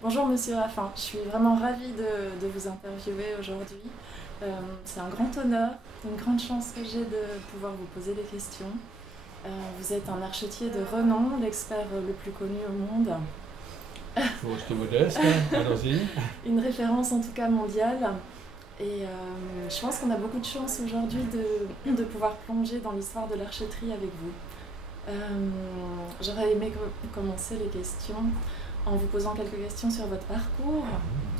Bonjour Monsieur Raffin, je suis vraiment ravie de vous interviewer aujourd'hui. C'est un grand honneur, une grande chance que j'ai de pouvoir vous poser des questions. Vous êtes un archetier de renom, l'expert le plus connu au monde, Faut rester modeste, hein. Allons-y. une référence en tout cas mondiale. Et je pense qu'on a beaucoup de chance aujourd'hui de pouvoir plonger dans l'histoire de l'archéterie avec vous. J'aurais aimé commencer les questions en vous posant quelques questions sur votre parcours.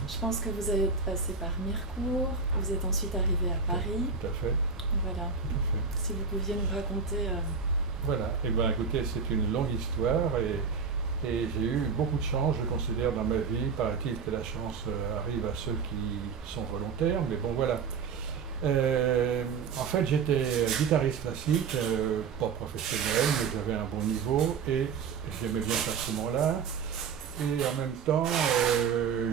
Je pense que vous êtes passé par Mirecourt, vous êtes ensuite arrivé à Paris. Tout à fait, Voilà, tout à fait. si vous pouviez nous raconter. Voilà. Eh bien, écoutez, c'est une longue histoire et j'ai eu beaucoup de chance, je considère, dans ma vie. Paraît-il que la chance arrive à ceux qui sont volontaires, mais bon, voilà. En fait, j'étais guitariste classique, pas professionnel, mais j'avais un bon niveau et j'aimais bien cet instrument-là. Et en même temps,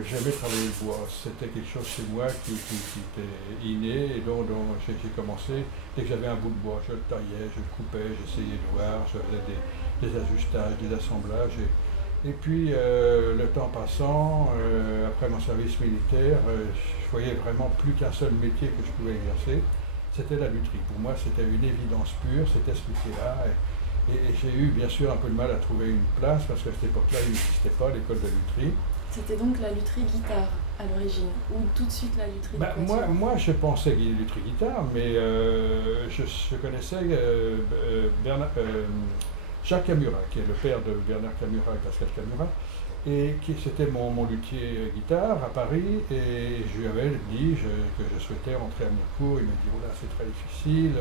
j'aimais travailler le bois. C'était quelque chose chez moi qui était inné. Et donc j'ai commencé, dès que j'avais un bout de bois, je le taillais, je le coupais, j'essayais de voir, je faisais des ajustages, des assemblages. Et puis, le temps passant, après mon service militaire, je voyais vraiment plus qu'un seul métier que je pouvais exercer. C'était la lutherie. Pour moi, c'était une évidence pure, c'était ce métier-là. Et j'ai eu bien sûr un peu de mal à trouver une place parce qu'à cette époque-là, il n'existait pas l'école de lutherie. C'était donc la lutherie guitare à l'origine, ou tout de suite la lutherie de Bah, moi, quatuor. moi, je pensais lutherie guitare, mais je connaissais Jacques Camurat, qui est le père de Bernard Camurat et Pascal Camurat, et qui c'était mon luthier guitare à Paris, et je lui avais dit que je souhaitais rentrer à Mirecourt. Il m'a dit, voilà, c'est très difficile,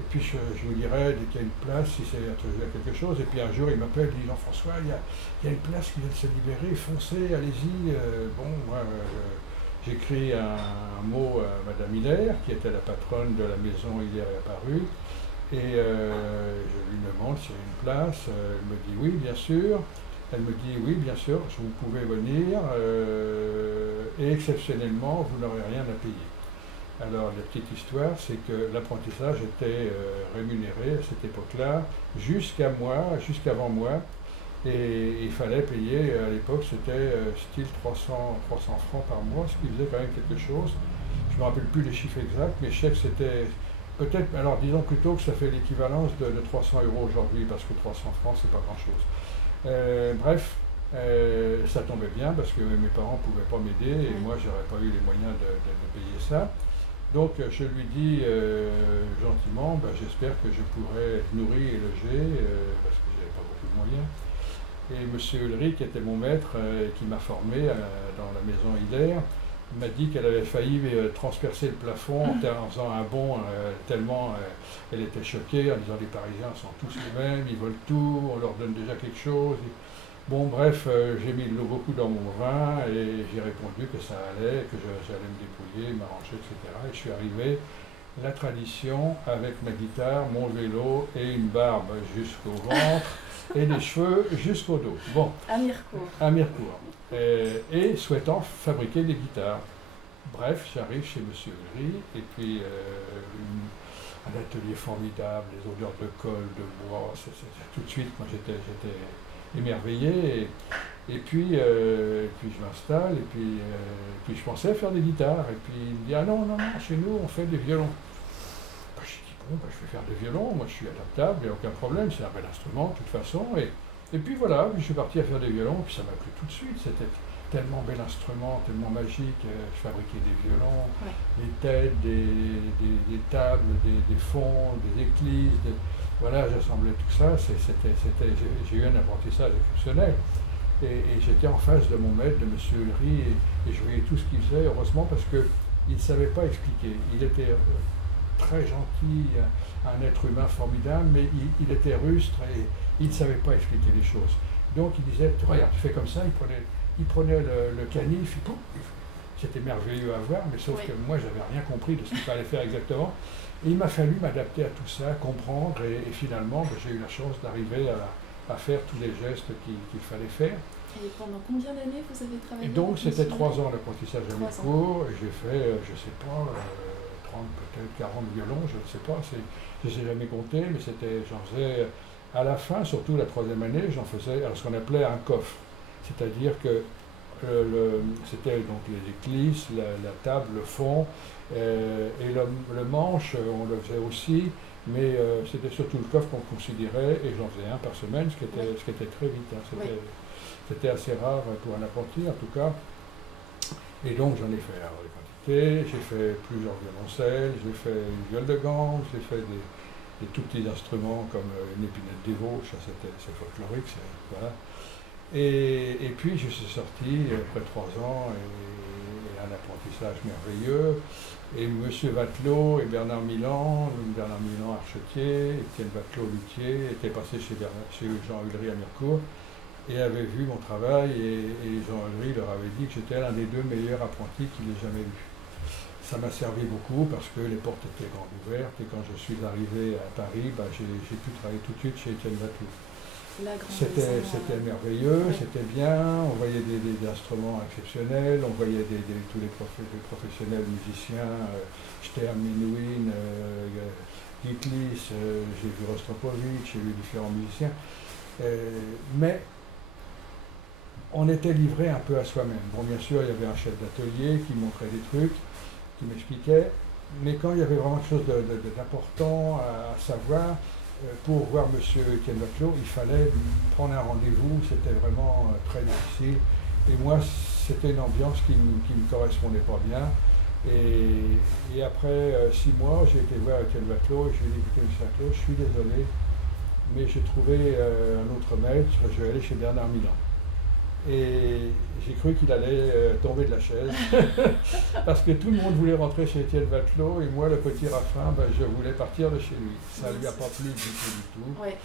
et puis je vous dirai dès qu'il y a une place, si c'est attribué à quelque chose. Et puis un jour, il m'appelle, il dit, Jean-François, il y a une place qui vient de se libérer, foncez, allez-y. Bon, moi, j'écris un mot à Madame Hilaire, qui était la patronne de la maison Hilaire et Apparu, et je lui demande s'il y a une place. Elle me dit oui, bien sûr. Elle me dit oui, bien sûr, vous pouvez venir, et exceptionnellement, vous n'aurez rien à payer. Alors, la petite histoire, c'est que l'apprentissage était rémunéré à cette époque-là, jusqu'avant moi, et il fallait payer, à l'époque, c'était style 300 francs par mois, ce qui faisait quand même quelque chose. Je ne me rappelle plus les chiffres exacts, mais je sais que c'était peut-être, alors disons plutôt que ça fait l'équivalence de 300 euros aujourd'hui, parce que 300 francs, c'est pas grand-chose. Bref, ça tombait bien parce que mes parents ne pouvaient pas m'aider et Oui. moi, j'aurais pas eu les moyens de payer ça. Donc, je lui dis gentiment, ben, j'espère que je pourrai être nourri et logé, parce que j'avais pas beaucoup de moyens. Et M. Ulrich, qui était mon maître, qui m'a formé dans la maison Hilaire, m'a dit qu'elle avait failli transpercer le plafond en faisant un bond, tellement elle était choquée en disant les Parisiens sont tous les mêmes, ils veulent tout, on leur donne déjà quelque chose. Bon, bref, j'ai mis de l'eau beaucoup dans mon vin et j'ai répondu que ça allait, que j'allais me débrouiller, m'arranger, etc. Et je suis arrivé, la tradition, avec ma guitare, mon vélo et une barbe jusqu'au ventre et des cheveux jusqu'au dos. Bon, À Mirecourt. à Mirecourt. Et souhaitant fabriquer des guitares. Bref, j'arrive chez Monsieur Gris et puis un atelier formidable, les odeurs de colle, de bois, tout de suite, moi j'étais émerveillé. Et puis je m'installe et puis je pensais faire des guitares. Et puis il me dit, ah non, non, non, chez nous on fait des violons. Bah, je dis, bon, bah, je vais faire des violons, moi je suis adaptable, il n'y a aucun problème, c'est un bel instrument de toute façon. Et puis voilà, puis je suis parti à faire des violons, puis ça m'a plu tout de suite. C'était tellement bel instrument, tellement magique. Je fabriquais des violons, Ouais. des têtes, des tables, des fonds, des éclisses. Voilà, j'assemblais tout ça. J'ai eu un apprentissage exceptionnel. Et j'étais en face de mon maître, de Monsieur Ulry, et je voyais tout ce qu'il faisait, heureusement, parce qu'il ne savait pas expliquer. Il était très gentil, un être humain formidable, mais il était rustre et il ne savait pas expliquer les choses. Donc il disait, regarde, tu fais comme ça, il prenait le canif, et pouf, c'était merveilleux à voir, mais sauf Oui. que moi, j'avais rien compris de ce qu'il fallait faire exactement. Et il m'a fallu m'adapter à tout ça, comprendre, et finalement, ben, j'ai eu la chance d'arriver à faire tous les gestes qu'il fallait faire. Et pendant combien d'années vous avez Et travaillé donc, avec c'était Monsieur Ulrich? 3 ans d'apprentissage à 3 ans. Mirecourt. J'ai fait, je sais pas, 30, peut-être 40 violons, je ne sais pas. Je ne sais jamais compter, mais j'en faisais à la fin, surtout la troisième année, j'en faisais ce qu'on appelait un coffre. C'est-à-dire que C'était donc les éclisses, la table, le fond, et le manche, on le faisait aussi, mais c'était surtout le coffre qu'on considérait, et j'en faisais un par semaine, ce qui était très vite. Hein. C'était assez rare pour un apprenti, en tout cas. Et donc j'en ai fait des quantités, j'ai fait plusieurs violoncelles, j'ai fait une viole de gambe, j'ai fait des tout petits instruments comme une épinette des Vosges, c'est folklorique, voilà. Et puis je suis sorti après 3 ans et un apprentissage merveilleux. Et M. Vatelot et Bernard Milan archetier, Étienne Vatelot luthier, étaient passés chez Jean Ulry à Mirecourt et avaient vu mon travail et Jean Ulry leur avait dit que j'étais l'un des 2 meilleurs apprentis qu'il ait jamais eu. Ça m'a servi beaucoup parce que les portes étaient grandes ouvertes et quand je suis arrivé à Paris, j'ai pu travailler tout de suite chez Étienne Vatelot. C'était merveilleux, c'était bien, on voyait des instruments exceptionnels, on voyait tous les professionnels musiciens, Stern, Menuhin, Gitlis, j'ai vu Rostropovitch, j'ai vu différents musiciens, mais on était livré un peu à soi-même. Bon, bien sûr, il y avait un chef d'atelier qui montrait des trucs, qui m'expliquait, mais quand il y avait vraiment quelque chose d'important à savoir, pour voir M. Étienne Vatelot, il fallait prendre un rendez-vous, c'était vraiment très difficile. Et moi, c'était une ambiance qui me correspondait pas bien. Et après 6 mois, j'ai été voir Étienne Vatelot et je lui ai dit, écoutez, M. Vatelot, je suis désolé, mais j'ai trouvé un autre maître, je vais aller chez Bernard Milan. Et j'ai cru qu'il allait tomber de la chaise, parce que tout le monde voulait rentrer chez Étienne Vatelot, et moi, le petit Raffin, je voulais partir de chez lui. Ça ne lui a pas plu du tout. Ouais.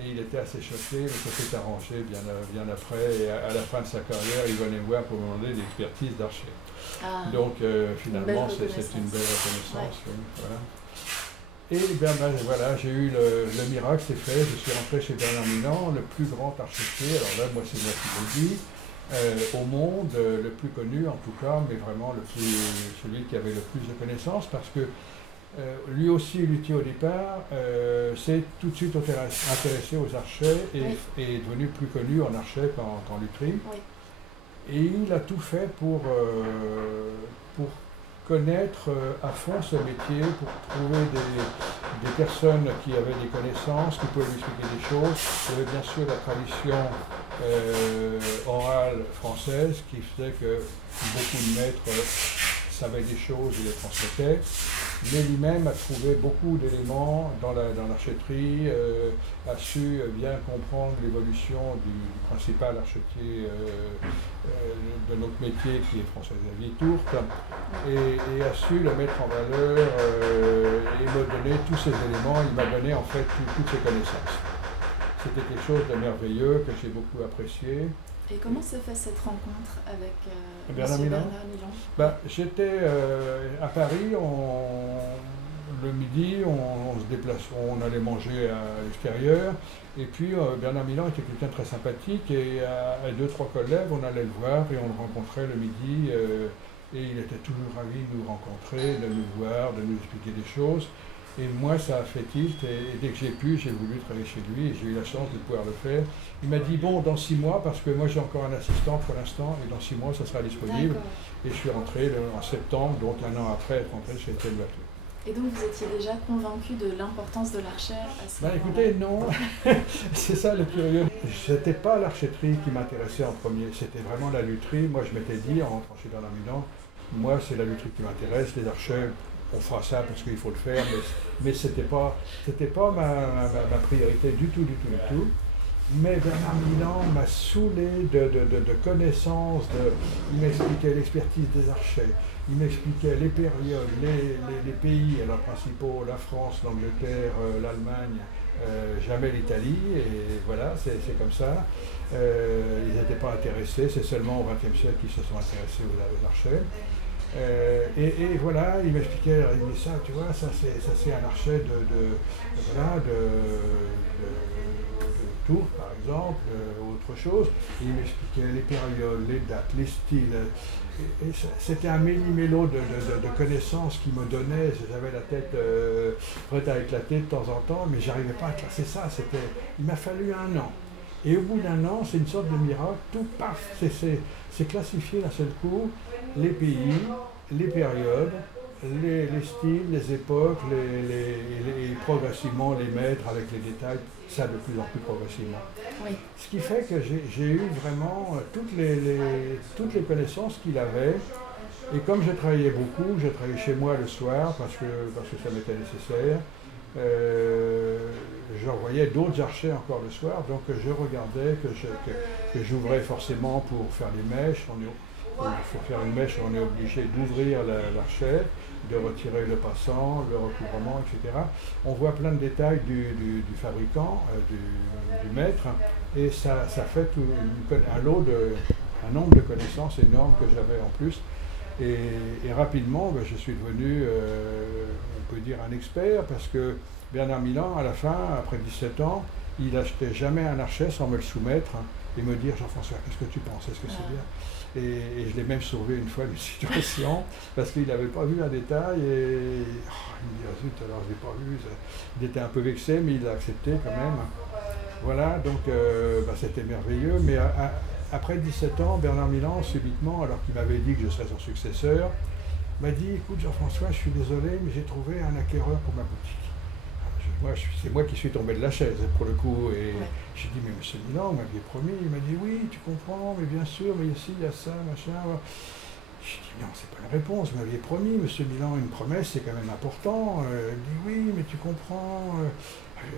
Et il était assez choqué, mais ça s'est arrangé bien après, et à la fin de sa carrière, il venait me voir pour me demander l'expertise d'archer. Donc finalement, c'est une belle reconnaissance. Ouais. Oui, voilà. Et voilà, j'ai eu le miracle, c'est fait, je suis rentré chez Bernard Milan, le plus grand archetier, alors là, moi c'est moi qui le dis, au monde, le plus connu en tout cas, mais vraiment celui qui avait le plus de connaissances, parce que lui aussi, luthier au départ, s'est tout de suite intéressé aux archets et est devenu plus connu en archet qu'en lutherie. Oui. Et il a tout fait pour connaître à fond ce métier, pour trouver des personnes qui avaient des connaissances, qui pouvaient lui expliquer des choses. Il y avait bien sûr la tradition orale française qui faisait que beaucoup de maîtres savaient des choses et les transmettaient, mais lui-même a trouvé beaucoup d'éléments dans l'archetterie, a su bien comprendre l'évolution du principal archetier de notre métier qui est François Xavier Tourte, et a su le mettre en valeur et me donner tous ces éléments. Il m'a donné en fait toutes ses connaissances. C'était quelque chose de merveilleux que j'ai beaucoup apprécié. Et comment s'est fait cette rencontre avec Bernard Milan? J'étais à Paris, le midi, on se déplaçait, on allait manger à l'extérieur, et puis Bernard Milan était quelqu'un de très sympathique, et à 2-3 collègues, on allait le voir et on le rencontrait le midi, et il était toujours ravi de nous rencontrer, de nous voir, de nous expliquer des choses. Et moi, ça a fait tilt, et dès que j'ai pu, j'ai voulu travailler chez lui, et j'ai eu la chance de pouvoir le faire. Il m'a dit, bon, dans 6 mois, parce que moi j'ai encore un assistant pour l'instant, et dans 6 mois, ça sera disponible. Et je suis rentré en septembre, donc un an après être rentré chez Étienne Vatelot. Et donc vous étiez déjà convaincu de l'importance de l'archet à ce moment-là? Écoutez, non, c'est ça le curieux. C'était pas l'archetterie qui m'intéressait en premier, c'était vraiment la lutherie. Moi, je m'étais dit, en rentrant chez Bernard Milan, moi, c'est la lutherie qui m'intéresse, les archets, on fera ça parce qu'il faut le faire, mais c'était pas ma priorité du tout. Mais Bernard Milan m'a saoulé de connaissances, il m'expliquait l'expertise des archets, il m'expliquait les périodes, les pays alors principaux, la France, l'Angleterre, l'Allemagne, jamais l'Italie, et voilà, c'est comme ça. Ils n'étaient pas intéressés, c'est seulement au XXe siècle qu'ils se sont intéressés aux archets. Et voilà, il m'expliquait, il dit ça, tu vois, ça c'est un archet de Tours, par exemple, autre chose. Et il m'expliquait les périodes, les dates, les styles. Et c'était un méli-mélo de connaissances qu'il me donnait. J'avais la tête prête à éclater de temps en temps, mais j'arrivais pas à classer ça. Il m'a fallu un an. Et au bout d'un an, c'est une sorte de miracle, tout paf, c'est classifié d'un seul coup, les pays, les périodes, les styles, les époques, progressivement les mettre avec les détails, ça de plus en plus progressivement. Oui. Ce qui fait que j'ai eu vraiment toutes les connaissances qu'il avait. Et comme je travaillais beaucoup, je travaillais chez moi le soir parce que ça m'était nécessaire. J'envoyais d'autres archers encore le soir, donc je regardais que j'ouvrais forcément pour faire les mèches. Il faut faire une mèche, on est obligé d'ouvrir l'archet, de retirer le passant, le recouvrement, etc. On voit plein de détails du fabricant, du maître, et ça fait un nombre de connaissances énormes que j'avais en plus. Et rapidement, je suis devenu, on peut dire, un expert, parce que Bernard Milan, à la fin, après 17 ans, il n'achetait jamais un archet sans me le soumettre et me dire: Jean-François, qu'est-ce que tu penses? Est-ce que c'est bien? Et je l'ai même sauvé une fois d'une situation, parce qu'il n'avait pas vu un détail, et il me dit: ah zut, alors je ne l'ai pas vu. Il était un peu vexé, mais il l'a accepté quand même. Voilà, donc c'était merveilleux, mais après 17 ans, Bernard Milan, subitement, alors qu'il m'avait dit que je serais son successeur, m'a dit: écoute Jean-François, je suis désolé, mais j'ai trouvé un acquéreur pour ma boutique. C'est moi qui suis tombé de la chaise pour le coup, et j'ai dit: mais monsieur Milan, vous m'aviez promis. Il m'a dit: oui, tu comprends, mais bien sûr, mais ici il y a ça, machin. J'ai dit: non, c'est pas une réponse, vous m'aviez promis, monsieur Milan, une promesse c'est quand même important. Il me dit: oui, mais tu comprends.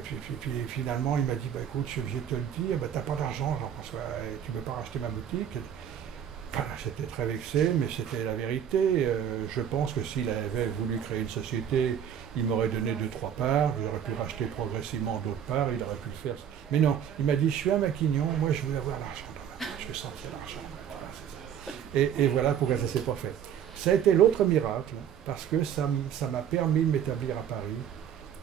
Puis finalement il m'a dit: bah écoute, je suis obligé de te le dire, bah t'as pas d'argent Jean-François, tu peux pas racheter ma boutique. Voilà, j'étais très vexé, mais c'était la vérité. Je pense que s'il avait voulu créer une société, il m'aurait donné 2-3 parts, j'aurais pu racheter progressivement d'autres parts, il aurait pu le faire. Mais non, il m'a dit: je suis un maquignon, moi je veux avoir l'argent dans ma main, je veux sentir l'argent. Voilà, c'est ça. Et voilà pourquoi ça ne s'est pas fait. Ça a été l'autre miracle, parce que ça m'a permis de m'établir à Paris.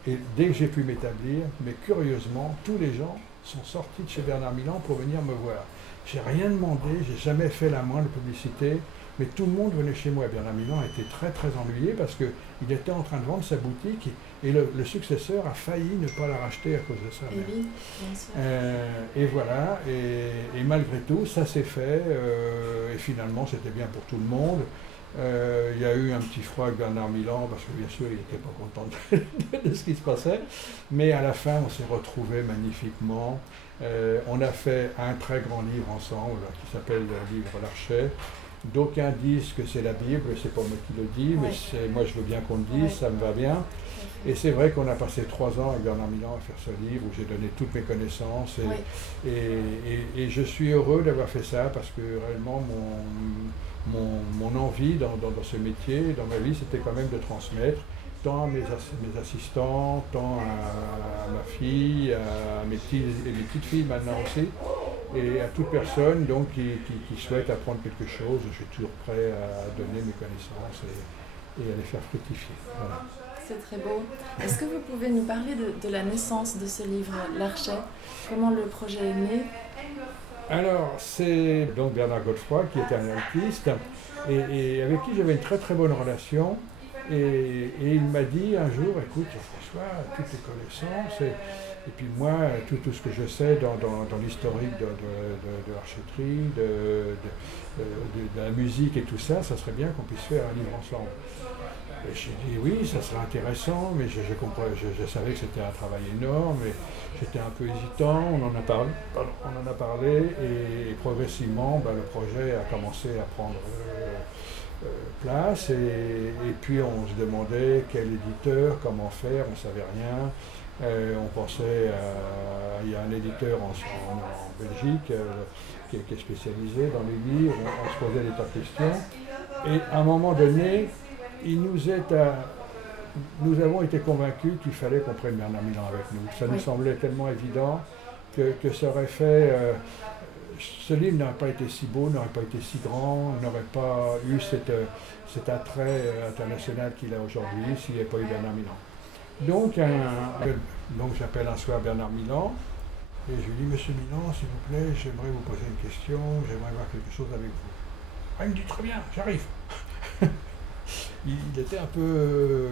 Et dès que j'ai pu m'établir, mais curieusement, tous les gens sont sortis de chez Bernard Milan pour venir me voir. J'ai rien demandé, j'ai jamais fait la moindre publicité, mais tout le monde venait chez moi. Bernard Milan était très très ennuyé parce qu'il était en train de vendre sa boutique, et le successeur a failli ne pas la racheter à cause de ça. Et oui, bien sûr. Et voilà, et malgré tout, ça s'est fait, et finalement c'était bien pour tout le monde. Il y a eu un petit froid avec Bernard Milan, parce que bien sûr il n'était pas content de ce qui se passait, mais à la fin on s'est retrouvés magnifiquement. On a fait un très grand livre ensemble qui s'appelle le livre L'Archet. D'aucuns disent que c'est la Bible, c'est pas moi qui le dis, mais moi je veux bien qu'on le dise, ça me va bien. Et c'est vrai qu'on a passé 3 ans avec Bernard Milan à faire ce livre où j'ai donné toutes mes connaissances, et je suis heureux d'avoir fait ça, parce que réellement mon envie dans ce métier, dans ma vie, c'était quand même de transmettre, tant à mes assistants, tant à ma fille, à mes petites filles maintenant aussi, et à toute personne donc, qui souhaite apprendre quelque chose. Je suis toujours prêt à donner mes connaissances et à les faire fructifier. Voilà. C'est très beau. Est-ce que vous pouvez nous parler de la naissance de ce livre, L'Archet? Comment le projet est né? Alors, c'est donc Bernard Godefroy, qui est un artiste, et avec qui j'avais une très très bonne relation. Et il m'a dit un jour: écoute Jean-François, toutes tes connaissances, et puis moi, tout ce que je sais dans l'historique de l'archetterie, de la musique et tout ça, ça serait bien qu'on puisse faire un livre ensemble. Et j'ai dit oui, ça serait intéressant, mais je savais que c'était un travail énorme, et j'étais un peu hésitant. On en a parlé, et progressivement, le projet a commencé à prendre place, et puis on se demandait quel éditeur, comment faire, on ne savait rien. On pensait il y a un éditeur en Belgique qui est spécialisé dans les livres, on se posait des tas de questions, et à un moment donné, nous avons été convaincus qu'il fallait qu'on prenne Bernard Milan avec nous. Ça nous semblait tellement évident que ça aurait fait... ce livre n'aurait pas été si beau, n'aurait pas été si grand, n'aurait pas eu cet attrait international qu'il a aujourd'hui s'il n'y avait pas eu Bernard Milan. Donc j'appelle un soir Bernard Milan, et je lui dis: monsieur Milan, s'il vous plaît, j'aimerais vous poser une question, j'aimerais voir quelque chose avec vous. Ah, il me dit: très bien, j'arrive. Il était un peu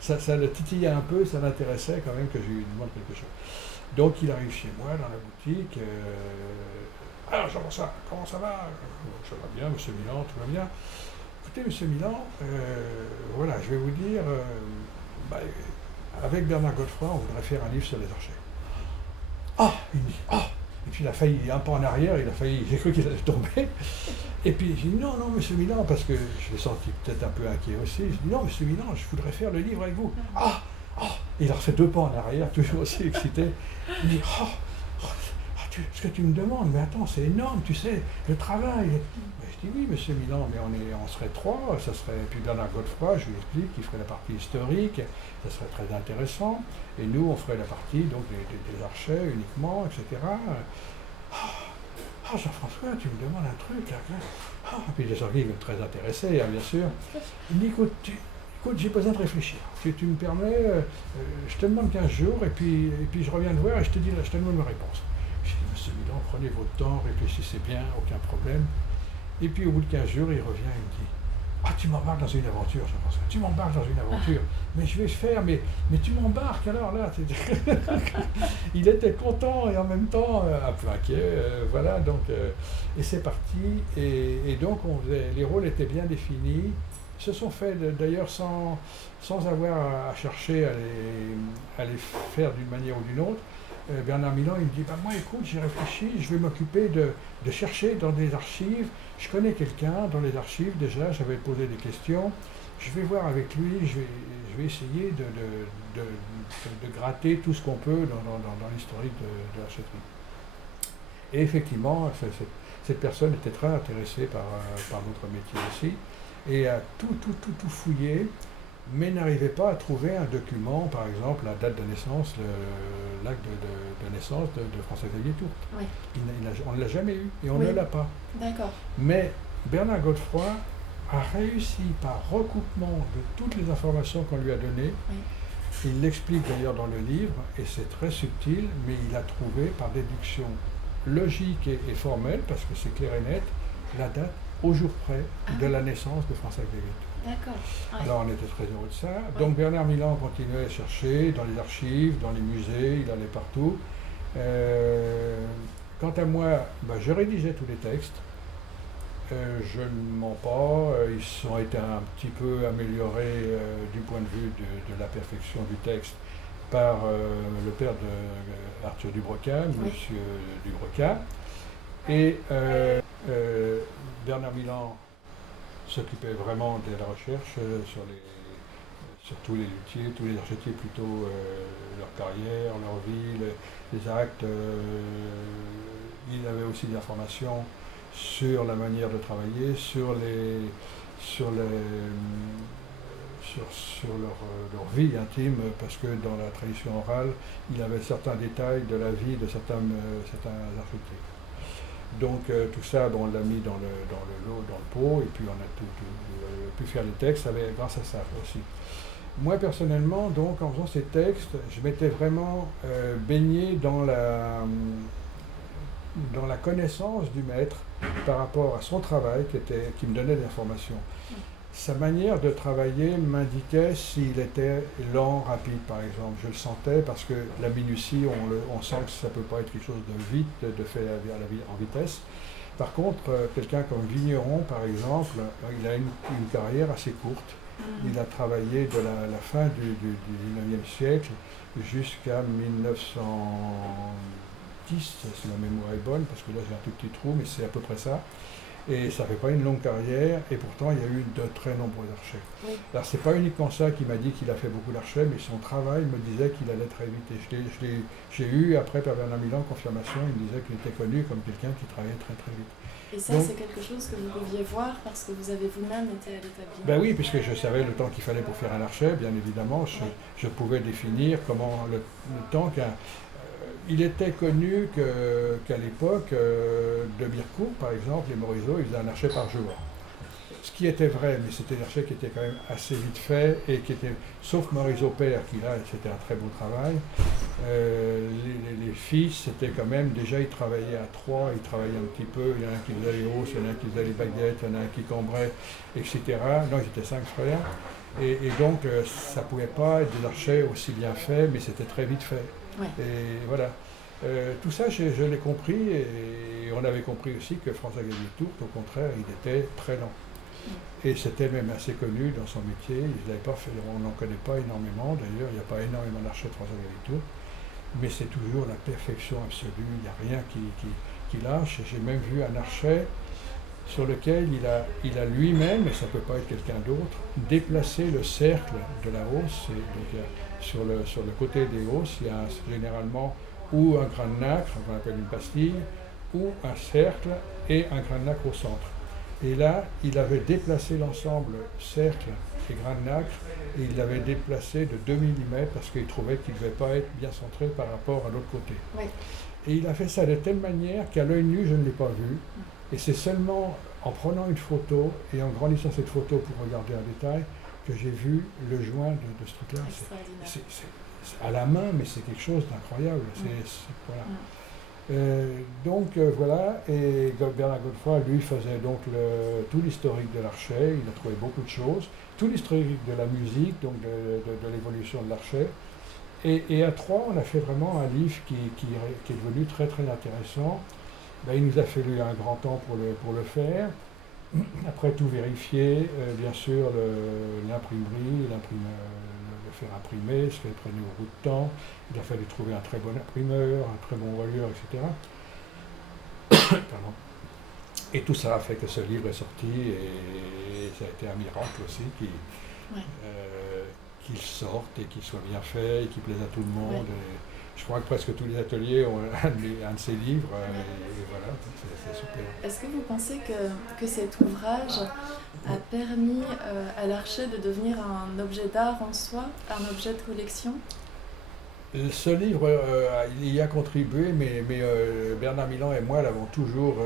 ça le titillait un peu, ça l'intéressait quand même que je lui demande quelque chose. Donc il arrive chez moi dans la boutique. Alors Jean-François, comment ça va? Ça va bien, monsieur Milan, tout va bien. Écoutez, monsieur Milan, voilà, je vais vous dire, bah, avec Bernard Godefroy, on voudrait faire un livre sur les archers. Ah, il me dit, ah. Et puis il a failli, un pas en arrière, j'ai cru qu'il allait tomber. Et puis j'ai dit, non, non, monsieur Milan, parce que je l'ai senti peut-être un peu inquiet aussi. Je dis, non, monsieur Milan, je voudrais faire le livre avec vous. Ah, ah. Il a refait 2 pas en arrière, toujours aussi excité. Il me dit, oh, ce que tu me demandes, mais attends, c'est énorme, tu sais, le travail. Mais je dis, oui, monsieur Milan, mais on serait 3, ça serait. Et puis Bernard Godefroy, je lui explique qu'il ferait la partie historique, ça serait très intéressant. Et nous, on ferait la partie donc, des archers uniquement, etc. Ah, Jean-François, tu me demandes un truc, là. Ah, puis les gens qui sont très intéressés, hein, bien sûr. Il me dit, écoute, j'ai besoin de réfléchir. Si tu me permets, je te demande 15 jours, et puis je reviens te voir et je te demande ma réponse. Je dis, monsieur Milan, prenez votre temps, réfléchissez bien, aucun problème. Et puis au bout de 15 jours, il revient et me dit, ah, tu m'embarques dans une aventure, Jean-François, tu m'embarques dans une aventure. Mais je vais faire, mais tu m'embarques alors là. Il était content et en même temps un peu inquiet, voilà, donc, et c'est parti. Et donc les rôles étaient bien définis. Ils se sont faits d'ailleurs sans avoir à chercher à les faire d'une manière ou d'une autre. Bernard Milan, il me dit, bah, moi écoute, j'ai réfléchi, je vais m'occuper de chercher dans des archives. Je connais quelqu'un dans les archives déjà, j'avais posé des questions. Je vais voir avec lui, je vais essayer de gratter tout ce qu'on peut dans l'historique de l'archéterie. Et effectivement, cette personne était très intéressée par notre métier aussi, et a tout fouillé, mais n'arrivait pas à trouver un document, par exemple la date de naissance, l'acte de naissance de François-Xavier Tourte. Oui. On ne l'a jamais eu et on ne l'a pas. D'accord. Mais Bernard Godefroy a réussi par recoupement de toutes les informations qu'on lui a données, il l'explique d'ailleurs dans le livre, et c'est très subtil, mais il a trouvé par déduction logique et formelle, parce que c'est clair et net, la date au jour près de la naissance de François-Xavier Tourte. D'accord. Ouais. Alors on était très heureux de ça. Donc Bernard Milan continuait à chercher dans les archives, dans les musées, il allait partout. Quant à moi, je rédigeais tous les textes. Je ne mens pas, ils ont été un petit peu améliorés du point de vue de la perfection du texte par le père de Arthur Dubrecat, monsieur Dubrecat. Et Bernard Milan s'occupait vraiment de la recherche sur tous les luthiers, tous les archetiers plutôt, leur carrière, leur vie, les actes. Il avait aussi des informations sur la manière de travailler, sur leur vie intime, parce que dans la tradition orale, il avait certains détails de la vie de certains archetiers. Donc tout ça, on l'a mis dans le lot, dans le pot, et puis on a pu faire les textes grâce à ça aussi. Moi personnellement, donc en faisant ces textes, je m'étais vraiment baigné dans la connaissance du maître par rapport à son travail qui me donnait des informations. Sa manière de travailler m'indiquait s'il était lent, rapide par exemple. Je le sentais parce que la minutie, on sent que ça ne peut pas être quelque chose de vite, de fait en vitesse. Par contre, quelqu'un comme Vigneron par exemple, il a une carrière assez courte. Il a travaillé de la fin du 19e siècle jusqu'à 1910, si ma mémoire est bonne, parce que là j'ai un tout petit trou, mais c'est à peu près ça. Et ça ne fait pas une longue carrière, et pourtant il y a eu de très nombreux archers. Oui. Alors c'est pas uniquement ça qui m'a dit qu'il a fait beaucoup d'archers, mais son travail me disait qu'il allait très vite. Et j'ai eu, après par Bernard Milan, confirmation, il me disait qu'il était connu comme quelqu'un qui travaillait très très vite. Et ça, c'est quelque chose que vous pouviez voir parce que vous avez vous-même été à l'établissement. Ben oui, puisque je savais le temps qu'il fallait pour faire un archet, bien évidemment, je pouvais définir comment le temps qu'un... Il était connu qu'à l'époque, de Mirecourt, par exemple, les Morisot, ils faisaient un archet par jour. Ce qui était vrai, mais c'était un archet qui était quand même assez vite fait, et qui était, sauf Morisot père, qui là, c'était un très beau travail. Les fils, c'était quand même, déjà, ils travaillaient à 3, ils travaillaient un petit peu, il y en a un qui faisait les hausses, il y en a un qui faisait les baguettes, il y en a un qui cambrait, etc. Non, ils étaient 5 frères, et donc, ça ne pouvait pas être des archets aussi bien faits, mais c'était très vite fait. Ouais. Et voilà. Tout ça, je l'ai compris et on avait compris aussi que François-Xavier Tourte, au contraire, il était très lent. Et c'était même assez connu dans son métier. On n'en connaît pas énormément, d'ailleurs, il n'y a pas énormément d'archers de François-Xavier Tourte, mais c'est toujours la perfection absolue, il n'y a rien qui lâche. J'ai même vu un archet sur lequel il a lui-même, et ça ne peut pas être quelqu'un d'autre, déplacé le cercle de la hausse. Et donc, sur le côté des hausses, il y a généralement ou un grain de nacre, qu'on appelle une pastille, ou un cercle et un grain de nacre au centre. Et là, il avait déplacé l'ensemble cercle et grain de nacre, et il l'avait déplacé de 2 mm parce qu'il trouvait qu'il ne devait pas être bien centré par rapport à l'autre côté. Oui. Et il a fait ça de telle manière qu'à l'œil nu, je ne l'ai pas vu. Et c'est seulement en prenant une photo et en grandissant cette photo pour regarder en détail que j'ai vu le joint de ce truc-là. C'est à la main, mais c'est quelque chose d'incroyable. Voilà. Voilà, et Bernard Godefroy, lui, faisait donc tout l'historique de l'archet, il a trouvé beaucoup de choses, tout l'historique de la musique, donc de l'évolution de l'archet. Et à trois, on a fait vraiment un livre qui est devenu très très intéressant. Il nous a fallu un grand temps pour le faire. Après tout vérifier, bien sûr, l'imprimerie, le faire imprimer, ce qui prenait beaucoup de temps. Il a fallu trouver un très bon imprimeur, un très bon relieur, etc. Pardon. Et tout ça a fait que ce livre est sorti et ça a été un miracle aussi qu'il sorte et qu'il soit bien fait et qu'il plaise à tout le monde. Je crois que presque tous les ateliers ont un de ces livres et voilà, c'est super. Est-ce que vous pensez que cet ouvrage a permis à l'archet de devenir un objet d'art en soi, un objet de collection ? Ce livre, il y a contribué, mais Bernard Milan et moi l'avons toujours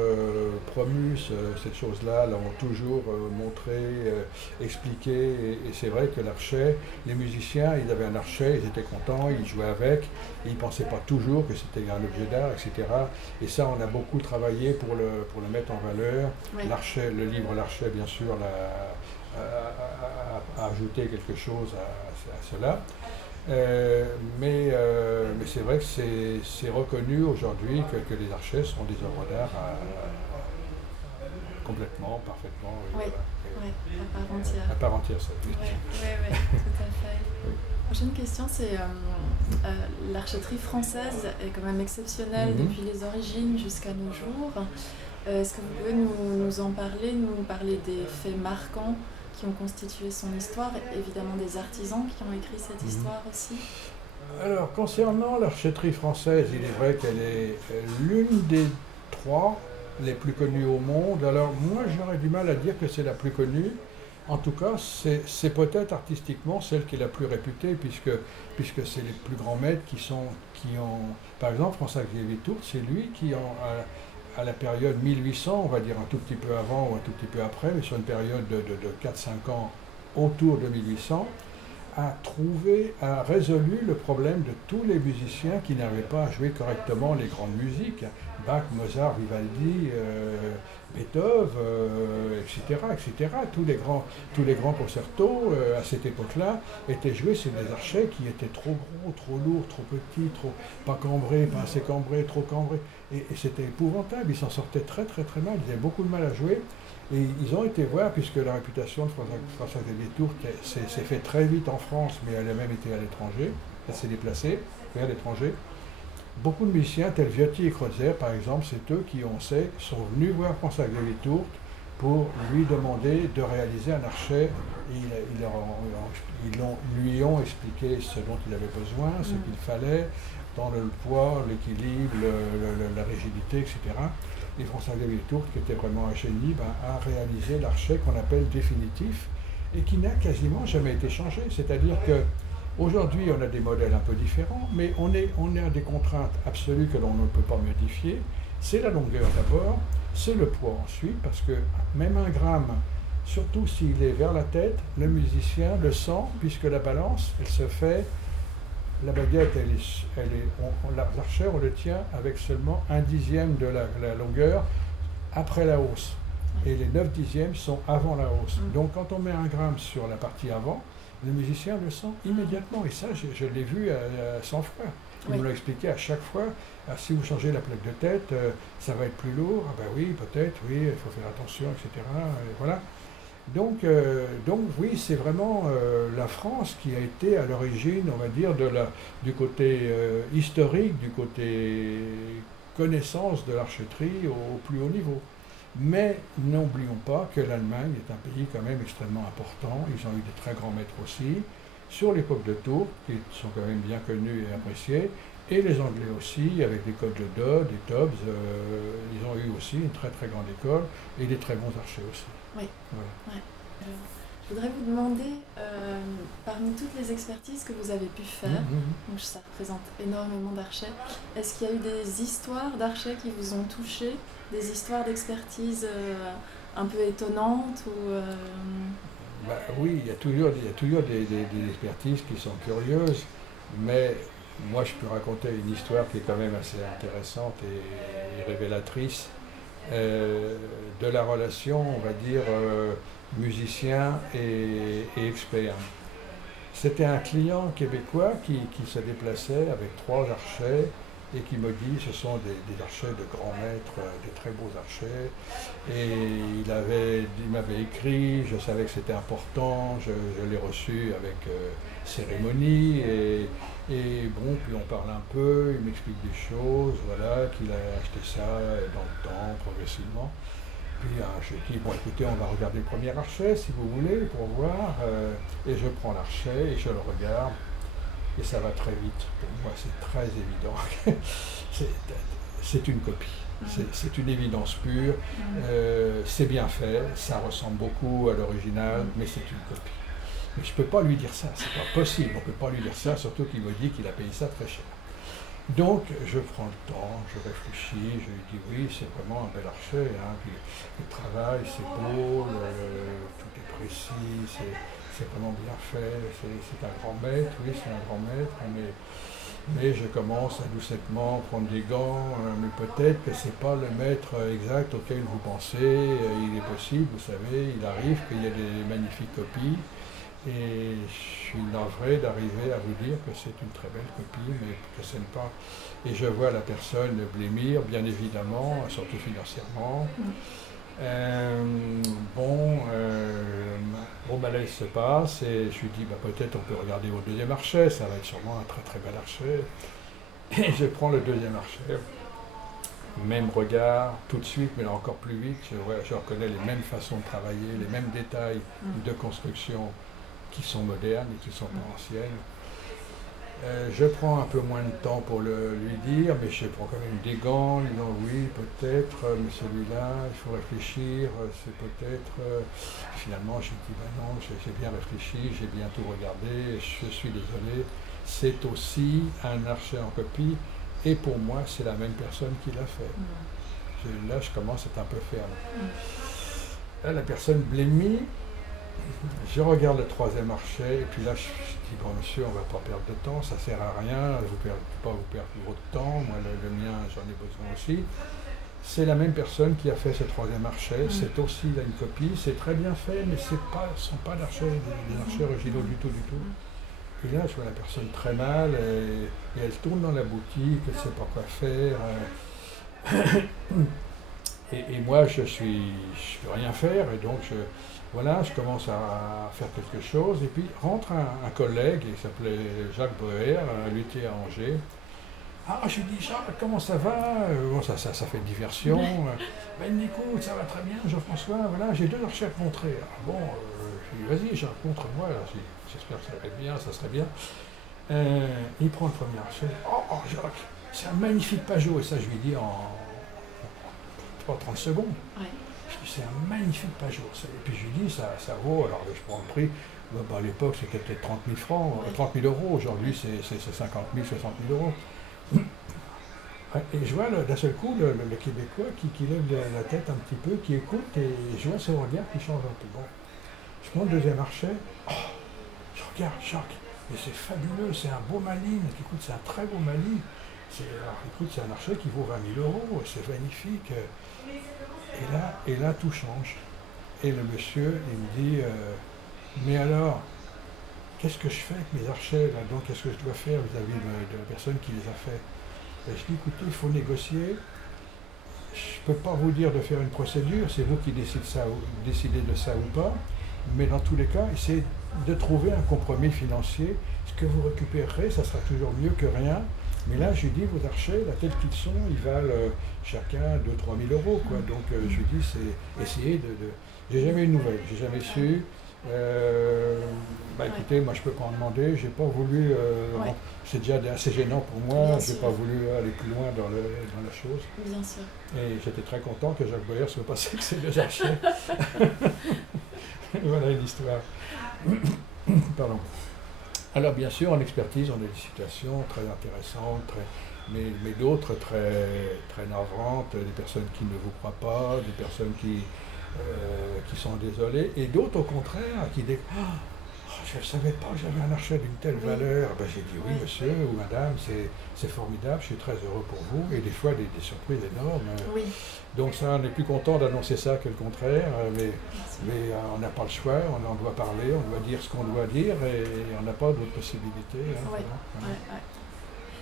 promu, cette chose-là, l'avons toujours montré, expliqué. Et c'est vrai que l'archet, les musiciens, ils avaient un archet, ils étaient contents, ils jouaient avec, ils ne pensaient pas toujours que c'était un objet d'art, etc. Et ça, on a beaucoup travaillé pour le mettre en valeur. Oui. L'archet, le livre L'Archet, bien sûr, a ajouté quelque chose à cela. Mais c'est vrai que c'est reconnu aujourd'hui que les archets sont des œuvres d'art complètement, parfaitement. Oui, à part entière. À part entière, ça. Oui, tout à fait. Oui. Prochaine question, c'est l'archéterie française est quand même exceptionnelle depuis les origines jusqu'à nos jours. Est-ce que vous pouvez nous en parler, nous parler des faits marquants qui ont constitué son histoire, évidemment des artisans qui ont écrit cette histoire aussi? Alors, concernant l'archéterie française, il est vrai qu'elle est l'une des trois les plus connues au monde. Alors, moi, j'aurais du mal à dire que c'est la plus connue. En tout cas, c'est peut-être artistiquement celle qui est la plus réputée, puisque c'est les plus grands maîtres qui ont... Par exemple, François-Xavier Tourte, c'est lui qui, à la période 1800, on va dire un tout petit peu avant ou un tout petit peu après, mais sur une période de 4-5 ans autour de 1800, a résolu le problème de tous les musiciens qui n'arrivaient pas à jouer correctement les grandes musiques. Bach, Mozart, Vivaldi, Beethoven, etc., etc. Tous les grands concertos à cette époque-là étaient joués sur des archets qui étaient trop gros, trop lourds, trop petits, pas cambrés, pas assez cambrés, trop cambrés. Et c'était épouvantable, ils s'en sortaient très très très mal, ils avaient beaucoup de mal à jouer. Et ils ont été voir, puisque la réputation de François-Xavier Tourte s'est fait très vite en France, mais elle a même été à l'étranger, elle s'est déplacée vers l'étranger. Beaucoup de musiciens, tels Viotti et Kreutzer, par exemple, c'est eux qui, on sait, sont venus voir François-Xavier Tourte pour lui demander de réaliser un archet. Ils lui ont expliqué ce dont il avait besoin, ce qu'il fallait, dans le poids, l'équilibre, la rigidité, etc. Et François-Xavier Tourte, qui était vraiment un génie, a réalisé l'archet qu'on appelle définitif et qui n'a quasiment jamais été changé. C'est-à-dire qu'aujourd'hui, on a des modèles un peu différents, mais on a des contraintes absolues que l'on ne peut pas modifier. C'est la longueur d'abord, c'est le poids ensuite, parce que même un gramme, surtout s'il est vers la tête, le musicien le sent, puisque la balance, elle se fait... La baguette, l'archet, on le tient avec seulement 1/10 de la longueur après la hausse. Et les 9/10 sont avant la hausse. Donc quand on met un gramme sur la partie avant, le musicien le sent immédiatement. Et ça, je l'ai vu sans froid. Ils me l'ont expliqué à chaque fois. Ah, si vous changez la plaque de tête, ça va être plus lourd. Ah ben oui, peut-être, oui, il faut faire attention, etc. Et voilà. Donc oui, c'est vraiment la France qui a été à l'origine, on va dire, du côté historique, du côté connaissance de l'archéterie au plus haut niveau. Mais n'oublions pas que l'Allemagne est un pays quand même extrêmement important. Ils ont eu des très grands maîtres aussi, sur l'époque de Tours, qui sont quand même bien connus et appréciés. Et les Anglais aussi, avec l'école de Dodd et Dobbs, ils ont eu aussi une très très grande école et des très bons archers aussi. Oui. Voilà. Ouais. Alors, je voudrais vous demander, parmi toutes les expertises que vous avez pu faire, donc ça représente énormément d'archers, est-ce qu'il y a eu des histoires d'archers qui vous ont touché, des histoires d'expertise un peu étonnantes ou, Bah, oui, il y a toujours des expertises qui sont curieuses, mais moi je peux raconter une histoire qui est quand même assez intéressante et révélatrice de la relation, on va dire, musicien et expert. C'était un client québécois qui se déplaçait avec 3 archers et qui me dit ce sont des archers de grands maîtres, des très beaux archers. Et il m'avait écrit, je savais que c'était important, je l'ai reçu avec cérémonie. Et bon, puis on parle un peu, il m'explique des choses, voilà, qu'il a acheté ça dans le temps, progressivement. Puis je dis, bon écoutez, on va regarder le premier archet si vous voulez, pour voir. Et je prends l'archet et je le regarde. Et ça va très vite. Pour moi, c'est très évident. C'est une copie. C'est une évidence pure. C'est bien fait. Ça ressemble beaucoup à l'original, mais c'est une copie. Mais je ne peux pas lui dire ça. C'est pas possible. On ne peut pas lui dire ça, surtout qu'il me dit qu'il a payé ça très cher. Donc, je prends le temps, je réfléchis, je lui dis oui, c'est vraiment un bel archet. Hein. Puis, le travail, c'est beau, tout est précis, c'est vraiment bien fait. C'est un grand maître, oui, c'est un grand maître, mais je commence à doucettement prendre des gants, mais peut-être que ce n'est pas le maître exact auquel vous pensez. Il est possible, vous savez, il arrive qu'il y ait des magnifiques copies. Et je suis navré d'arriver à vous dire que c'est une très belle copie, mais que ce n'est pas. Et je vois la personne blêmir, bien évidemment, surtout financièrement. Bon malaise se passe et je lui dis peut-être on peut regarder au deuxième archet, ça va être sûrement un très très bel archet. Et je prends le deuxième archet, même regard, tout de suite, mais là encore plus vite, je reconnais les mêmes façons de travailler, les mêmes détails de construction qui sont modernes et qui ne sont pas anciennes. Je prends un peu moins de temps pour lui dire, mais je prends quand même des gants, lui disant oui, peut-être, mais celui-là, il faut réfléchir, c'est peut-être. Finalement, je dis non, j'ai bien réfléchi, j'ai bien tout regardé, je suis désolé. C'est aussi un archer en copie, et pour moi, c'est la même personne qui l'a fait. Là, je commence à être un peu ferme. Là, la personne blêmit. Je regarde le troisième archet et puis là je dis bon monsieur, on ne va pas perdre de temps, ça ne sert à rien, je ne veux pas vous perdre votre temps, moi le mien j'en ai besoin aussi. C'est la même personne qui a fait ce troisième archet, c'est aussi là, une copie, c'est très bien fait, mais ce ne sont pas des archers originaux du tout. Et là je vois la personne très mal et elle tourne dans la boutique, elle ne sait pas quoi faire. Et moi je peux rien faire et donc je commence à faire quelque chose, et puis rentre un collègue, il s'appelait Jacques Breuer, un luthier à Angers. Ah, je lui dis, Jacques, comment ça va? Bon, ça fait diversion. Ben, écoute, ça va très bien, Jean-François, voilà, j'ai 2 archers à montrer. Ah, bon, je lui dis, vas-y, Jacques, montre-moi, j'espère que ça va être bien, ça serait bien. Il prend le premier archer. Oh, Jacques, c'est un magnifique Pajot, et ça, je lui dis en 30 secondes. Ouais. C'est un magnifique Pajot. Et puis je lui dis, ça vaut, alors je prends le prix, à l'époque c'était peut-être 30 000 francs, 30 000 euros, aujourd'hui c'est 50 000, 60 000 euros. Et je vois d'un seul coup le Québécois qui lève la tête un petit peu, qui écoute, et je vois son regard qui change un peu. Bon, je prends le deuxième archet, je regarde Jacques, et c'est fabuleux, c'est un beau Malines, écoute, c'est un très beau Malines. Écoute, c'est un archet qui vaut 20 000 euros, c'est magnifique. Et là, tout change. Et le monsieur, il me dit, mais alors, qu'est-ce que je fais avec mes archets là? Donc, qu'est-ce que je dois faire vis-à-vis de la personne qui les a fait? Et je dis, écoutez, il faut négocier. Je ne peux pas vous dire de faire une procédure, c'est vous qui décidez de ça ou pas. Mais dans tous les cas, essayez de trouver un compromis financier. Ce que vous récupérerez, ça sera toujours mieux que rien. Mais là, je lui dis, vos archets, là, tels qu'ils sont, ils valent chacun 2 000 à 3 000 euros, quoi. Donc, je lui dis, c'est essayer de... J'ai jamais eu de nouvelles, j'ai jamais su. Écoutez, moi, je peux pas en demander. J'ai pas voulu... bon, c'est déjà assez gênant pour moi. J'ai pas voulu aller plus loin dans la chose. Bien sûr. Et j'étais très content que Jacques Boyer soit passé avec ses 2 archets. Voilà une histoire. Pardon. Alors bien sûr, en expertise, on a des situations très intéressantes, mais d'autres très navrantes, des personnes qui ne vous croient pas, des personnes qui sont désolées, et d'autres au contraire qui disent je ne savais pas que j'avais un archet d'une telle valeur. Ben, j'ai dit oui monsieur ou madame, c'est formidable, je suis très heureux pour vous, et des fois des surprises énormes. Oui. Donc ça, on est plus content d'annoncer ça que le contraire, mais on n'a pas le choix, on en doit parler, on doit dire ce qu'on doit dire, et on n'a pas d'autres possibilités.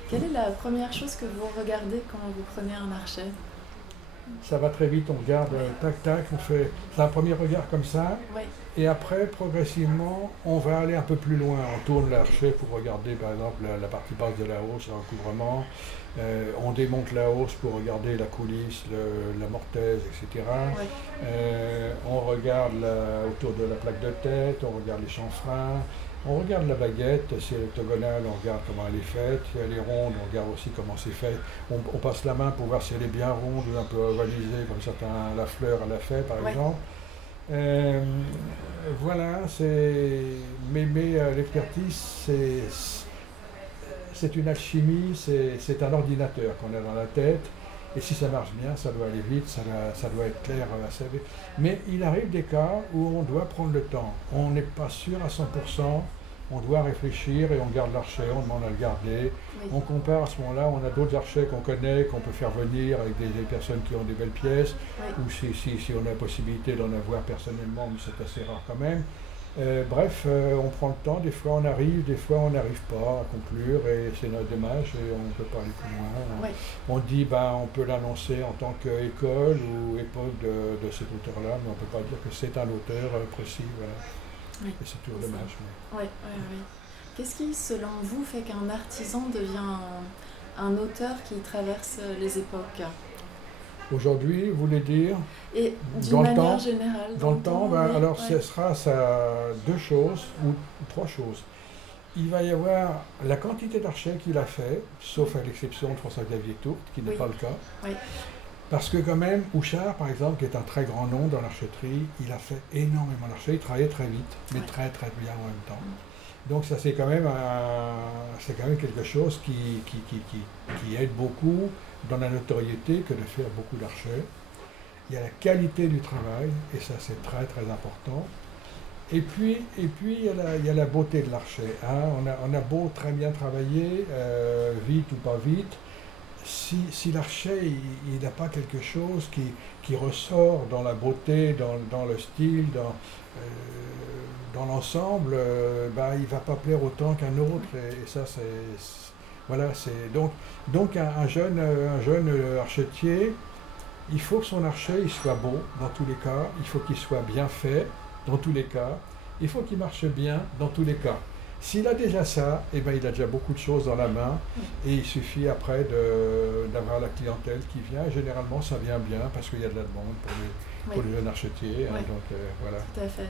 Quelle est la première chose que vous regardez quand vous prenez un archet? Ça va très vite, on regarde, tac, tac, on fait un premier regard comme ça, et après, progressivement, on va aller un peu plus loin. On tourne l'archet pour regarder, par exemple, la partie basse de la hausse, le recouvrement. On démonte la hausse pour regarder la coulisse, la mortaise, etc. On regarde autour de la plaque de tête, on regarde les chanfreins, on regarde la baguette, si elle est octogonale, on regarde comment elle est faite, si elle est ronde, on regarde aussi comment c'est fait. On passe la main pour voir si elle est bien ronde ou un peu ovalisée, comme certains la fleur l'a fait par exemple. Voilà, mais l'expertise, c'est une alchimie, c'est un ordinateur qu'on a dans la tête, et si ça marche bien, ça doit aller vite, ça doit être clair assez vite. Mais il arrive des cas où on doit prendre le temps, on n'est pas sûr à 100%, on doit réfléchir et on garde l'archet, on demande à le garder, on compare à ce moment-là, on a d'autres archets qu'on connaît, qu'on peut faire venir avec des personnes qui ont des belles pièces, ou si on a la possibilité d'en avoir personnellement, mais c'est assez rare quand même. Bref, on prend le temps, des fois on arrive, des fois on n'arrive pas à conclure, et c'est dommage, et on ne peut pas aller plus loin. On dit, on peut l'annoncer en tant qu'école ou époque de cet auteur-là, mais on ne peut pas dire que c'est un auteur précis. Voilà. Et c'est toujours dommage. Oui. Qu'est-ce qui, selon vous, fait qu'un artisan devient un auteur qui traverse les époques? Aujourd'hui, vous voulez dire? Et d'une manière générale. Dans le temps, alors ce sera 2 choses ou 3 choses. Il va y avoir la quantité d'archets qu'il a fait, sauf à l'exception de François-Xavier Tourte, qui n'est pas le cas. Parce que quand même, Houchard, par exemple, qui est un très grand nom dans l'archetterie, il a fait énormément d'archets, il travaillait très vite, mais très très bien en même temps. Donc ça c'est quand même quelque chose qui aide beaucoup dans la notoriété que de faire beaucoup d'archets. Il y a la qualité du travail, et ça c'est très très important. Et puis il y a la beauté de l'archet. On a beau très bien travailler, vite ou pas vite, si l'archet il n'a pas quelque chose qui ressort dans la beauté, dans le style, dans l'ensemble, il ne va pas plaire autant qu'un autre, et ça c'est donc un jeune archetier, il faut que son archet il soit beau dans tous les cas, il faut qu'il soit bien fait dans tous les cas, il faut qu'il marche bien dans tous les cas. S'il a déjà ça, il a déjà beaucoup de choses dans la main, et il suffit après d'avoir la clientèle qui vient. Généralement, ça vient bien parce qu'il y a de la demande pour les jeunes archetiers. Donc, voilà. Tout à fait.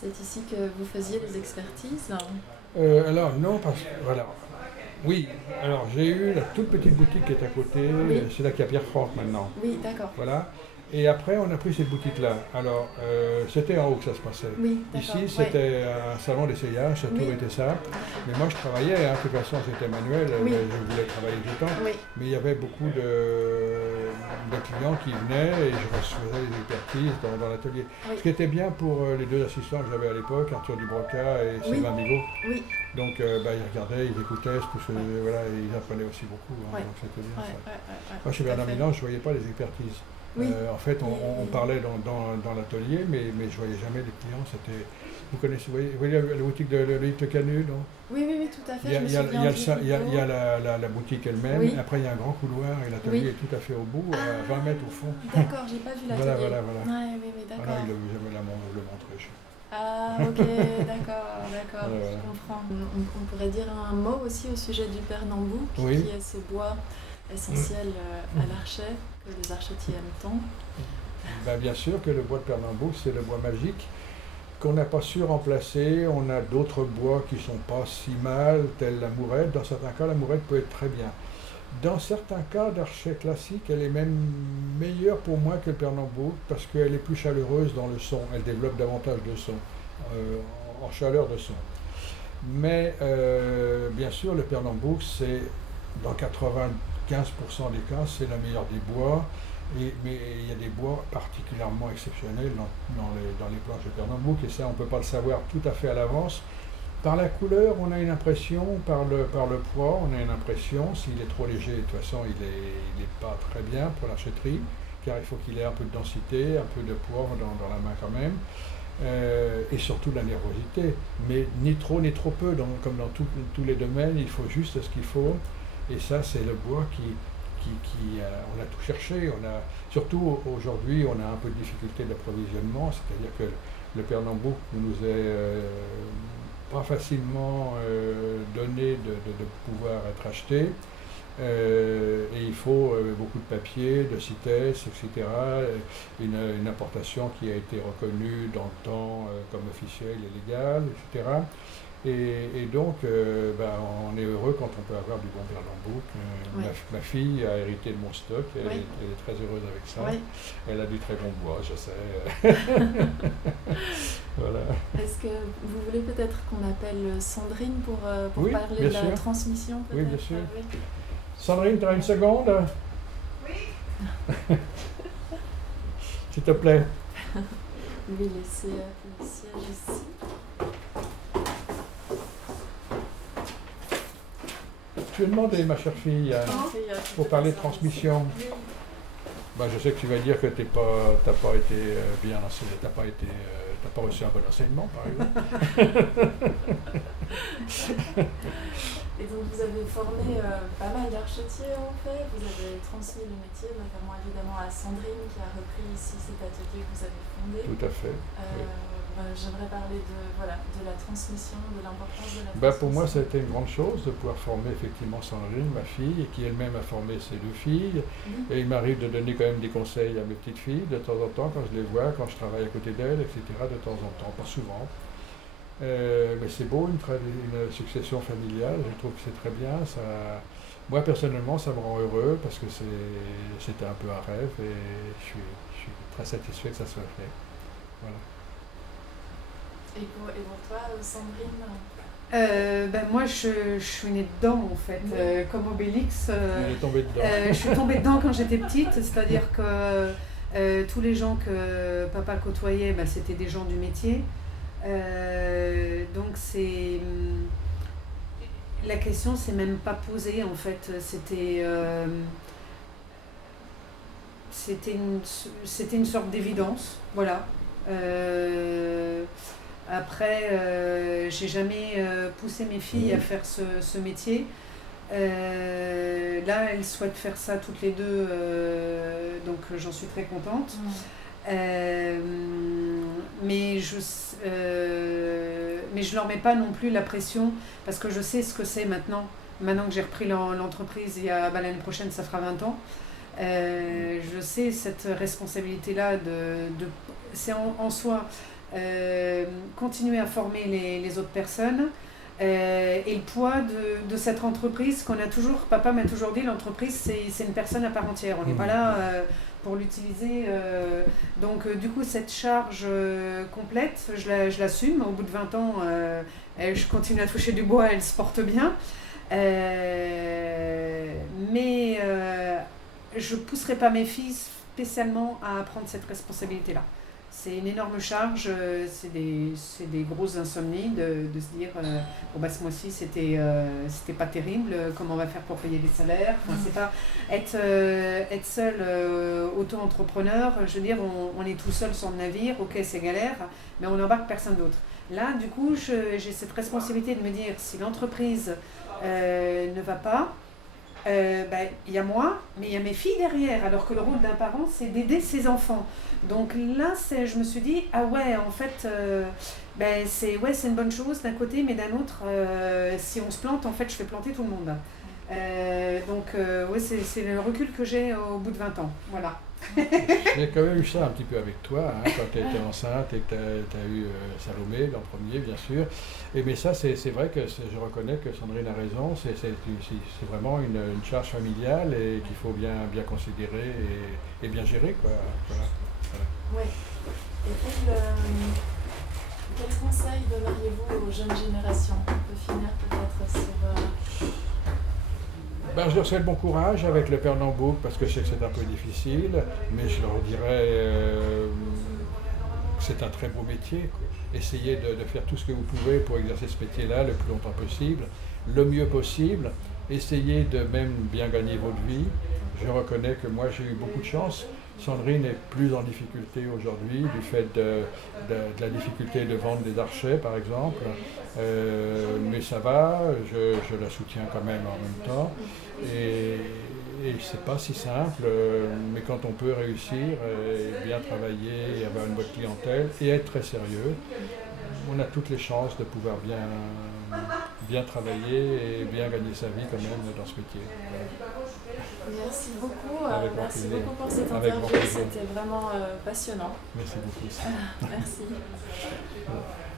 C'est ici que vous faisiez les expertises? Alors, non, parce que... Voilà. Oui, alors j'ai eu la toute petite boutique qui est à côté, c'est là qu'il y a Pierre Franck maintenant. Oui, d'accord. Voilà. Et après, on a pris cette boutique-là. Alors, c'était en haut que ça se passait. Ici, c'était un salon d'essayage, ça tout était ça. Mais moi, je travaillais, de toute façon, c'était manuel, je voulais travailler du temps. Mais il y avait beaucoup de clients qui venaient et je recevais les expertises dans l'atelier. Oui. Ce qui était bien pour les deux assistants que j'avais à l'époque, Arthur Dubroca et Sylvain Bigot. Oui. Donc ils regardaient, ils écoutaient, voilà, et ils apprenaient aussi beaucoup. Ouais. Donc c'était bien ça. Ouais, Moi, chez Bernard Milan, je ne voyais pas les expertises. Oui. En fait, on parlait dans l'atelier, mais je ne voyais jamais les clients. Vous connaissez, vous voyez la boutique de Loïc Le Canu, non? Oui, tout à fait. Il y a la boutique elle-même, oui. Après il y a un grand couloir et l'atelier est tout à fait au bout, à 20 mètres au fond. D'accord, j'ai pas vu l'atelier. Voilà. Oui, d'accord. Voilà, il ne jamais le montrer. Ah, ok, d'accord, je comprends. On pourrait dire un mot aussi au sujet du Pernambouc, qui est ce bois essentiel à l'archet, que les archetiers aiment tant. Bien sûr que le bois de Pernambouc, c'est le bois magique qu'on n'a pas su remplacer. On a d'autres bois qui ne sont pas si mal, tels la mourette. Dans certains cas, la mourette peut être très bien. Dans certains cas d'archet classique, elle est même meilleure pour moi que le Pernambouc parce qu'elle est plus chaleureuse dans le son. Elle développe davantage de son, en chaleur de son. Mais bien sûr, le Pernambouc, c'est dans 95% des cas, c'est la meilleure des bois. Mais il y a des bois particulièrement exceptionnels dans les planches de Pernambouc, et ça on ne peut pas le savoir tout à fait à l'avance. Par la couleur, on a une impression, par le poids, on a une impression. S'il est trop léger, de toute façon, il est pas très bien pour l'archetterie, car il faut qu'il ait un peu de densité, un peu de poids dans la main quand même, et surtout de la nervosité. Mais ni trop ni trop peu, comme dans tous les domaines, il faut juste ce qu'il faut, et ça c'est le bois qui on a tout cherché, surtout aujourd'hui on a un peu de difficulté d'approvisionnement, c'est-à-dire que le Pernambouc nous est pas facilement donné de pouvoir être acheté, et il faut beaucoup de papier, de CITES, etc., une importation qui a été reconnue dans le temps comme officielle et légale, etc. Et donc, on est heureux quand on peut avoir du bon Pernambouc. Ma fille a hérité de mon stock, elle est très heureuse avec ça. Oui. Elle a du très bon bois, je sais. Voilà. Est-ce que vous voulez peut-être qu'on appelle Sandrine pour parler de la transmission? Oui, bien sûr. Sandrine, tu as une seconde? Oui. S'il te plaît. Je vais laisser le siège ici. Tu as demandé, ma chère fille, pour parler de transmission. Oui. Je sais que tu vas dire que tu n'as pas été bien enseigné, tu n'as pas reçu un bon enseignement, par exemple. Et donc vous avez formé pas mal d'archetiers en fait, vous avez transmis le métier, notamment évidemment à Sandrine qui a repris ici cet atelier que vous avez fondé. Tout à fait. J'aimerais parler de la transmission, de l'importance de la transmission. Pour moi, ça a été une grande chose de pouvoir former effectivement Sandrine, ma fille, qui elle-même a formé ses deux filles. Et il m'arrive de donner quand même des conseils à mes petites filles de temps en temps, quand je les vois, quand je travaille à côté d'elles, etc., de temps en temps, pas souvent. Mais c'est beau, une succession familiale, je trouve que c'est très bien. Moi, personnellement, ça me rend heureux parce que c'était un peu un rêve et je suis très satisfait que ça soit fait. Voilà. Et pour toi, Sandrine? Moi, je suis née dedans, en fait, comme Obélix. Elle est tombée dedans. Je suis tombée dedans quand j'étais petite, c'est-à-dire que tous les gens que papa côtoyait, c'était des gens du métier. Donc, la question s'est même pas posée, en fait. C'était une sorte d'évidence, voilà. Après, j'ai jamais poussé mes filles à faire ce métier. Là, elles souhaitent faire ça toutes les deux, donc j'en suis très contente. Mais je leur mets pas non plus la pression parce que je sais ce que c'est maintenant. Maintenant que j'ai repris l'entreprise, l'année prochaine, ça fera 20 ans. Je sais cette responsabilité-là c'est en soi. Continuer à former les autres personnes et le poids de cette entreprise qu'on a toujours, papa m'a toujours dit, l'entreprise c'est une personne à part entière, on n'est pas là pour l'utiliser, donc du coup cette charge complète je l'assume. Au bout de 20 ans je continue à toucher du bois, elle se porte bien, mais je ne pousserai pas mes filles spécialement à prendre cette responsabilité-là. C'est une énorme charge, c'est des grosses insomnies de se dire bon bah ce mois-ci c'était pas terrible, comment on va faire pour payer les salaires. Enfin, c'est pas être seul auto-entrepreneur, je veux dire on est tout seul sur le navire, ok c'est galère, mais on n'embarque personne d'autre. Là du coup j'ai cette responsabilité de me dire si l'entreprise ne va pas, il y a moi, mais il y a mes filles derrière, alors que le rôle d'un parent, c'est d'aider ses enfants. Donc là, je me suis dit, ah ouais, en fait, c'est une bonne chose d'un côté, mais d'un autre, si on se plante, en fait, je fais planter tout le monde. C'est le recul que j'ai au bout de 20 ans. Voilà. J'ai quand même eu ça un petit peu avec toi, hein, quand tu étais enceinte et que tu as eu Salomé, l'an premier, bien sûr. Mais ça, c'est vrai que je reconnais que Sandrine a raison, c'est vraiment une charge familiale et qu'il faut bien considérer et bien gérer, quoi. Voilà. Oui. Et quels conseils donneriez-vous aux jeunes générations? On peut finir peut-être sur... Je leur souhaite bon courage avec le Pernambouc parce que je sais que c'est un peu difficile, mais je leur dirais que c'est un très beau métier, quoi. Essayez de faire tout ce que vous pouvez pour exercer ce métier-là le plus longtemps possible, le mieux possible. Essayez de même bien gagner votre vie. Je reconnais que moi j'ai eu beaucoup de chance. Sandrine est plus en difficulté aujourd'hui du fait de la difficulté de vendre des archets par exemple, mais ça va, je la soutiens quand même en même temps et c'est pas si simple, mais quand on peut réussir et bien travailler, et avoir une bonne clientèle et être très sérieux, on a toutes les chances de pouvoir bien travailler et bien gagner sa vie quand même dans ce métier. Merci beaucoup. Merci beaucoup pour cette interview. C'était vraiment passionnant. Merci beaucoup. Merci.